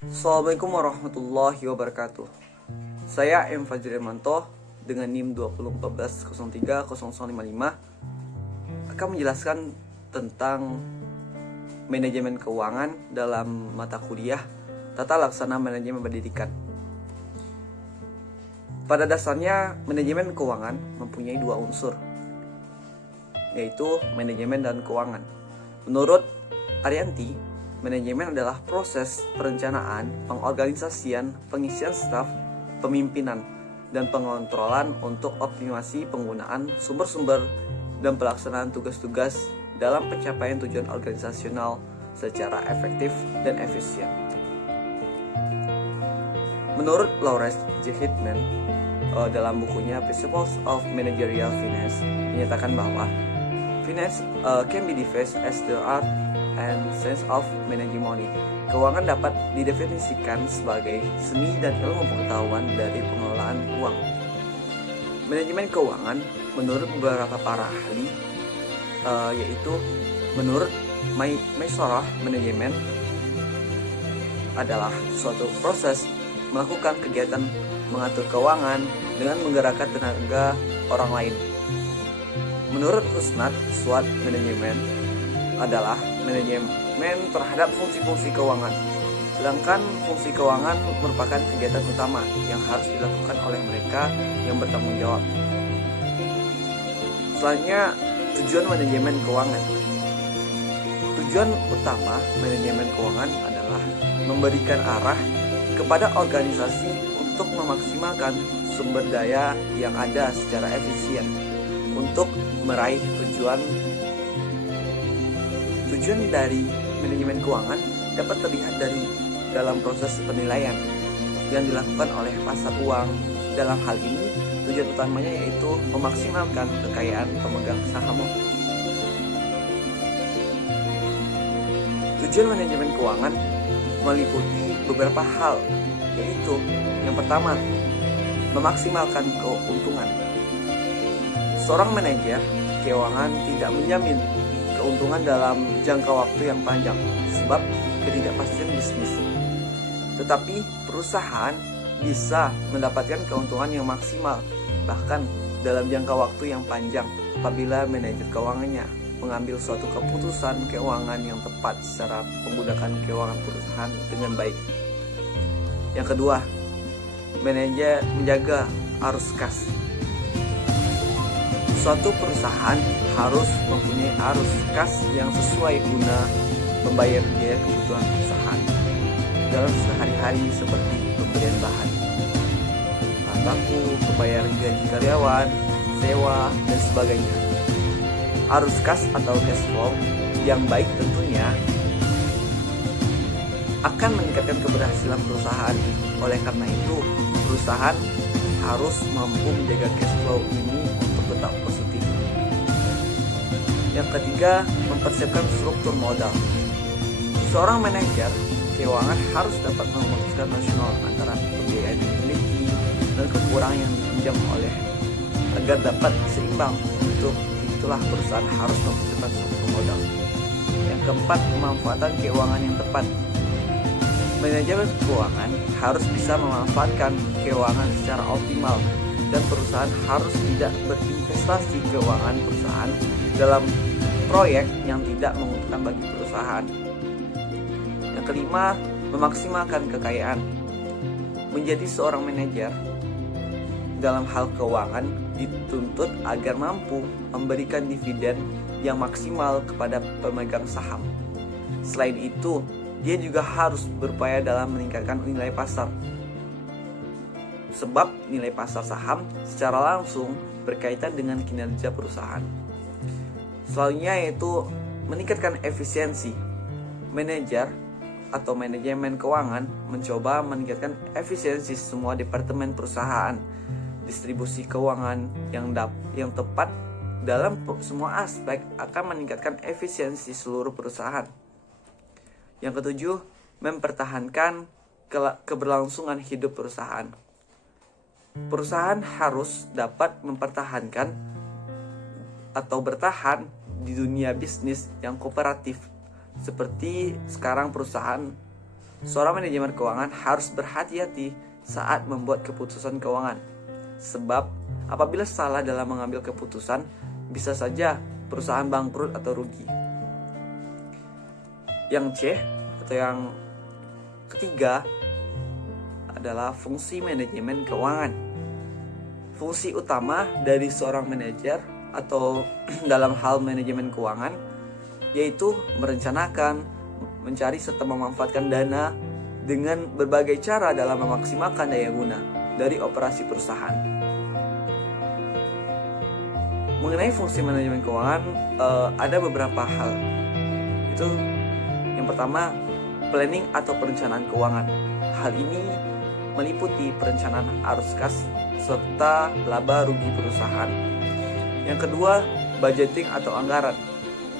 Assalamualaikum warahmatullahi wabarakatuh. Saya M. Fajrimanto dengan NIM 2014030055 akan menjelaskan tentang manajemen keuangan dalam mata kuliah Tata Laksana Manajemen Pendidikan. Pada dasarnya, manajemen keuangan mempunyai dua unsur, yaitu manajemen dan keuangan. Menurut Arianti, manajemen adalah proses perencanaan, pengorganisasian, pengisian staf, pemimpinan, dan pengontrolan untuk optimasi penggunaan sumber-sumber dan pelaksanaan tugas-tugas dalam pencapaian tujuan organisasional secara efektif dan efisien. Menurut Lawrence J. Hittman, dalam bukunya Principles of Managerial Finance, menyatakan bahwa finance can be defined as the art and science of managing money. Keuangan dapat didefinisikan sebagai seni dan ilmu pengetahuan dari pengelolaan uang. Manajemen keuangan menurut beberapa para ahli, yaitu menurut Maisorah, manajemen adalah suatu proses melakukan kegiatan mengatur keuangan dengan menggerakkan tenaga orang lain. Menurut Husnat, SWOT manajemen adalah manajemen terhadap fungsi-fungsi keuangan. Sedangkan fungsi keuangan merupakan kegiatan utama yang harus dilakukan oleh mereka yang bertanggung jawab. Selanjutnya, tujuan manajemen keuangan. Tujuan utama manajemen keuangan adalah memberikan arah kepada organisasi untuk memaksimalkan sumber daya yang ada secara efisien untuk meraih tujuan. Tujuan dari manajemen keuangan dapat terlihat dari dalam proses penilaian yang dilakukan oleh pasar uang. Dalam hal ini, tujuan utamanya yaitu memaksimalkan kekayaan pemegang saham. Tujuan manajemen keuangan meliputi beberapa hal, yaitu yang pertama, memaksimalkan keuntungan. Seorang manajer keuangan tidak menjamin keuntungan dalam jangka waktu yang panjang sebab ketidakpastian bisnis. Tetapi perusahaan bisa mendapatkan keuntungan yang maksimal bahkan dalam jangka waktu yang panjang apabila manajer keuangannya mengambil suatu keputusan keuangan yang tepat secara menggunakan keuangan perusahaan dengan baik. Yang kedua, manajer menjaga arus kas. Suatu perusahaan harus mempunyai arus kas yang sesuai guna membayar biaya kebutuhan perusahaan dalam sehari-hari seperti pembelian bahan baku, pembayaran gaji karyawan, sewa, dan sebagainya. Arus kas atau cash flow yang baik tentunya akan meningkatkan keberhasilan perusahaan. Oleh karena itu, perusahaan harus mampu menjaga cash flow ini untuk tetap positif. Yang ketiga, mempersiapkan struktur modal. Seorang manajer keuangan harus dapat memutuskan rasional antara pembiayaan yang dimiliki dan kekurangan yang dipinjam oleh agar dapat seimbang. Untuk itulah perusahaan harus mempersiapkan struktur modal. Yang keempat, pemanfaatan keuangan yang tepat. Manajemen keuangan harus bisa memanfaatkan keuangan secara optimal dan perusahaan harus tidak berinvestasi keuangan perusahaan dalam proyek yang tidak menguntungkan bagi perusahaan. Yang kelima, memaksimalkan kekayaan. Menjadi seorang manajer dalam hal keuangan dituntut agar mampu memberikan dividen yang maksimal kepada pemegang saham. Selain itu, dia juga harus berupaya dalam meningkatkan nilai pasar. Sebab nilai pasar saham secara langsung berkaitan dengan kinerja perusahaan. Selanjutnya yaitu meningkatkan efisiensi. Manajer atau manajemen keuangan mencoba meningkatkan efisiensi semua departemen perusahaan. Distribusi keuangan yang tepat dalam semua aspek akan meningkatkan efisiensi seluruh perusahaan. Yang ketujuh, mempertahankan keberlangsungan hidup perusahaan. Perusahaan harus dapat mempertahankan atau bertahan di dunia bisnis yang kooperatif. Seperti sekarang perusahaan seorang manajemen keuangan harus berhati-hati saat membuat keputusan keuangan. Sebab apabila salah dalam mengambil keputusan, bisa saja perusahaan bangkrut atau rugi. Yang C atau yang ketiga adalah fungsi manajemen keuangan. Fungsi utama dari seorang manajer atau dalam hal manajemen keuangan yaitu merencanakan, mencari serta memanfaatkan dana dengan berbagai cara dalam memaksimalkan daya guna dari operasi perusahaan. Mengenai fungsi manajemen keuangan, ada beberapa hal. Itu yang pertama, planning atau perencanaan keuangan. Hal ini meliputi perencanaan arus kas serta laba rugi perusahaan. Yang kedua, budgeting atau anggaran,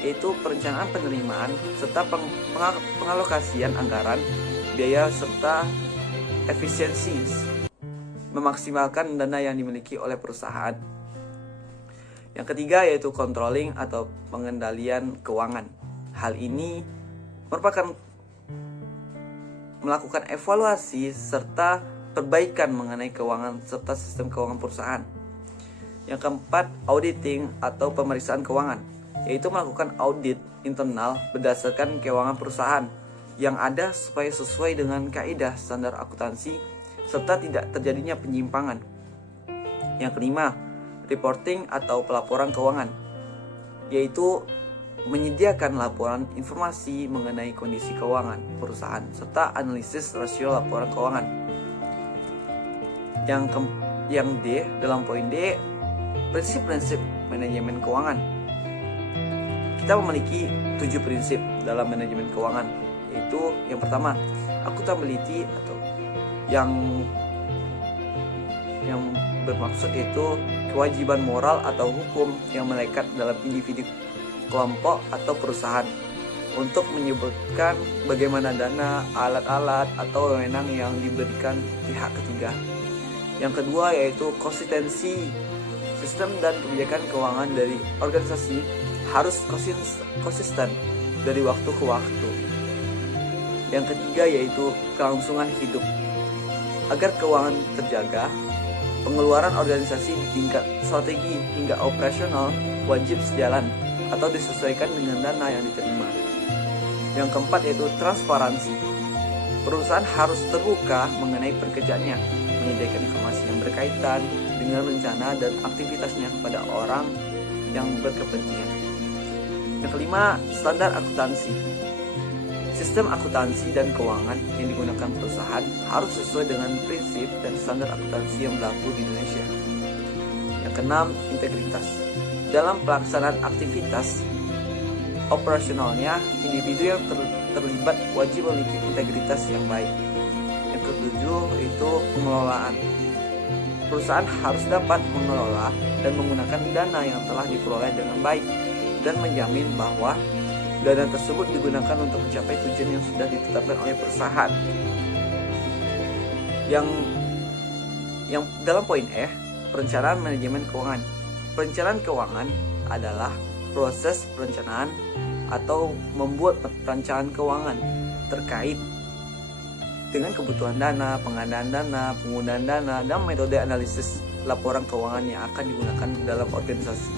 yaitu perencanaan penerimaan serta pengalokasian anggaran, biaya serta efisiensi memaksimalkan dana yang dimiliki oleh perusahaan. Yang ketiga yaitu controlling atau pengendalian keuangan. Hal ini merupakan melakukan evaluasi serta perbaikan mengenai keuangan serta sistem keuangan perusahaan. Yang keempat, auditing atau pemeriksaan keuangan, yaitu melakukan audit internal berdasarkan keuangan perusahaan yang ada supaya sesuai dengan kaidah standar akuntansi serta tidak terjadinya penyimpangan. Yang kelima, reporting atau pelaporan keuangan, yaitu menyediakan laporan informasi mengenai kondisi keuangan perusahaan serta analisis rasio laporan keuangan. Yang D, dalam poin D, prinsip-prinsip manajemen keuangan. Kita memiliki 7 prinsip dalam manajemen keuangan, yaitu yang pertama, accountability atau yang bermaksud itu kewajiban moral atau hukum yang melekat dalam individu, kelompok atau perusahaan untuk menyebutkan bagaimana dana, alat-alat atau wewenang yang diberikan pihak ketiga. Yang kedua yaitu konsistensi. Sistem dan kebijakan keuangan dari organisasi harus konsisten dari waktu ke waktu. Yang ketiga yaitu kelangsungan hidup. Agar keuangan terjaga, pengeluaran organisasi di tingkat strategi hingga operasional wajib sejalan atau disesuaikan dengan dana yang diterima. Yang keempat yaitu transparansi. Perusahaan harus terbuka mengenai pekerjaannya, menyediakan informasi yang berkaitan dengan rencana dan aktivitasnya kepada orang yang berkepentingan. Yang kelima, standar akuntansi. Sistem akuntansi dan keuangan yang digunakan perusahaan harus sesuai dengan prinsip dan standar akuntansi yang berlaku di Indonesia. Yang keenam, integritas. Dalam pelaksanaan aktivitas operasionalnya, individu yang terlibat wajib memiliki integritas yang baik. Yang ketujuh, itu pengelolaan. Perusahaan harus dapat mengelola dan menggunakan dana yang telah diperoleh dengan baik dan menjamin bahwa dana tersebut digunakan untuk mencapai tujuan yang sudah ditetapkan oleh perusahaan. Yang dalam poin E, perencanaan manajemen keuangan. Perencanaan keuangan adalah proses perencanaan atau membuat perencanaan keuangan terkait dengan kebutuhan dana, pengadaan dana, penggunaan dana, dan metode analisis laporan keuangan yang akan digunakan dalam organisasi.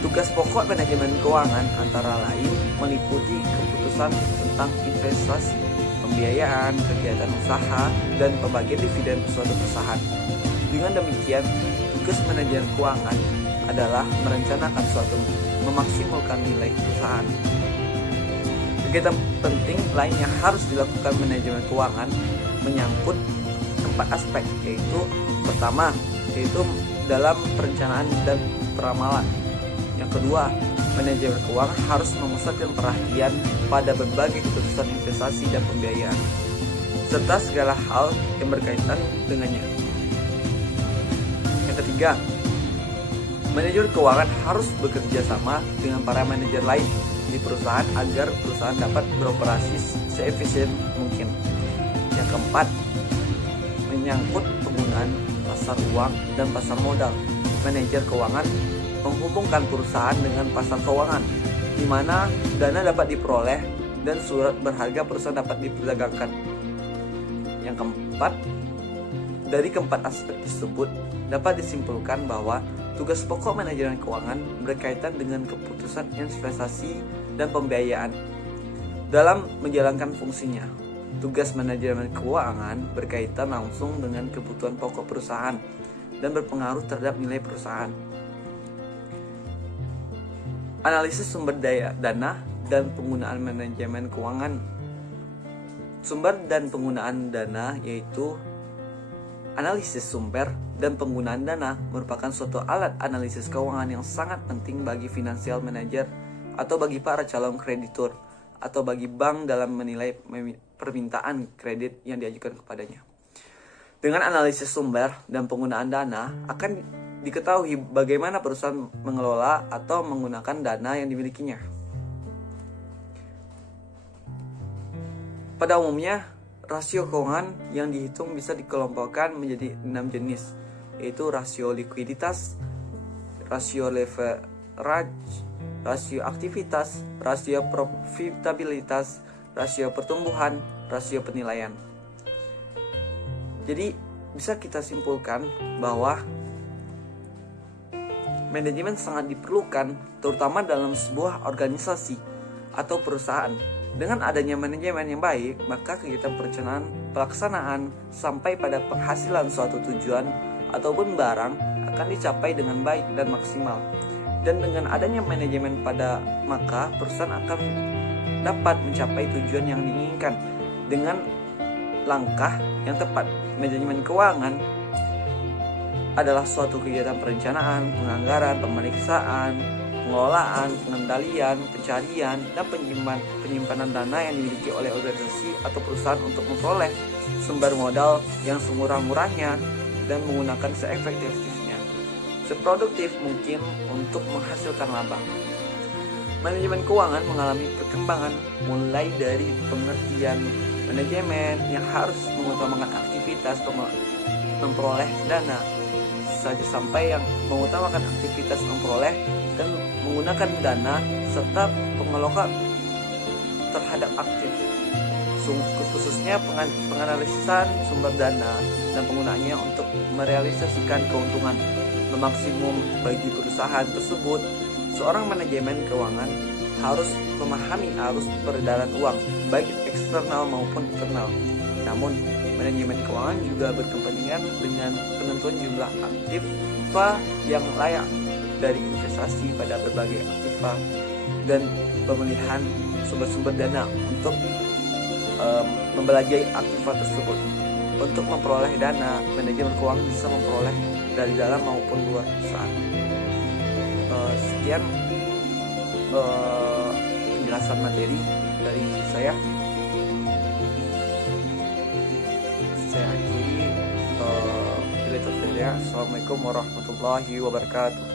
Tugas pokok manajemen keuangan antara lain meliputi keputusan tentang investasi, pembiayaan, kegiatan usaha, dan pembagian dividen suatu perusahaan. Dengan demikian, tugas manajer keuangan adalah merencanakan suatu memaksimalkan nilai perusahaan. Kegiatan penting lain yang harus dilakukan manajemen keuangan menyangkut 4 aspek, yaitu pertama, yaitu dalam perencanaan dan peramalan. Yang kedua, manajemen keuangan harus memusatkan perhatian pada berbagai keputusan investasi dan pembiayaan, serta segala hal yang berkaitan dengannya. Yang ketiga, manajer keuangan harus bekerja sama dengan para manajer lain di perusahaan agar perusahaan dapat beroperasi seefisien mungkin. Yang keempat, menyangkut penggunaan pasar uang dan pasar modal. Manajer keuangan menghubungkan perusahaan dengan pasar keuangan, di mana dana dapat diperoleh dan surat berharga perusahaan dapat diperdagangkan. Yang keempat, dari keempat aspek tersebut dapat disimpulkan bahwa tugas pokok manajemen keuangan berkaitan dengan keputusan investasi dan pembiayaan. Dalam menjalankan fungsinya, tugas manajemen keuangan berkaitan langsung dengan kebutuhan pokok perusahaan dan berpengaruh terhadap nilai perusahaan. Analisis sumber dana dan penggunaan manajemen keuangan. Sumber dan penggunaan dana yaitu analisis sumber dan penggunaan dana merupakan suatu alat analisis keuangan yang sangat penting bagi financial manager atau bagi para calon kreditur atau bagi bank dalam menilai permintaan kredit yang diajukan kepadanya. Dengan analisis sumber dan penggunaan dana akan diketahui bagaimana perusahaan mengelola atau menggunakan dana yang dimilikinya. Pada umumnya, rasio keuangan yang dihitung bisa dikelompokkan menjadi 6 jenis, yaitu rasio likuiditas, rasio leverage, rasio aktivitas, rasio profitabilitas, rasio pertumbuhan, rasio penilaian. Jadi, bisa kita simpulkan bahwa manajemen sangat diperlukan, terutama dalam sebuah organisasi atau perusahaan. Dengan adanya manajemen yang baik, maka kegiatan perencanaan, pelaksanaan, sampai pada penghasilan suatu tujuan ataupun barang akan dicapai dengan baik dan maksimal. Dan dengan adanya manajemen maka perusahaan akan dapat mencapai tujuan yang diinginkan dengan langkah yang tepat. Manajemen keuangan adalah suatu kegiatan perencanaan, penganggaran, pemeriksaan, pengelolaan, pengendalian, pencarian, dan penyimpanan dana yang dimiliki oleh organisasi atau perusahaan untuk memperoleh sumber modal yang semurah-murahnya dan menggunakan seefektif-efektifnya, seproduktif mungkin untuk menghasilkan laba. Manajemen keuangan mengalami perkembangan mulai dari pengertian manajemen yang harus mengutamakan aktivitas memperoleh dana saja sampai yang mengutamakan aktivitas memperoleh dan menggunakan dana serta pengelola terhadap aktif, khususnya penganalisan sumber dana dan penggunaannya untuk merealisasikan keuntungan memaksimum bagi perusahaan tersebut. Seorang manajemen keuangan harus memahami arus peredaran uang baik eksternal maupun internal. Namun, manajemen keuangan juga berkepentingan dengan penentuan jumlah aktiva yang layak dari investasi pada berbagai aktiva dan pemilihan sumber-sumber dana untuk membelajahi aktiva tersebut. Untuk memperoleh dana, manajemen keuangan bisa memperoleh dari dalam maupun luar perusahaan. Sekian penjelasan materi dari saya. Saya akhiri. Assalamualaikum warahmatullahi wabarakatuh.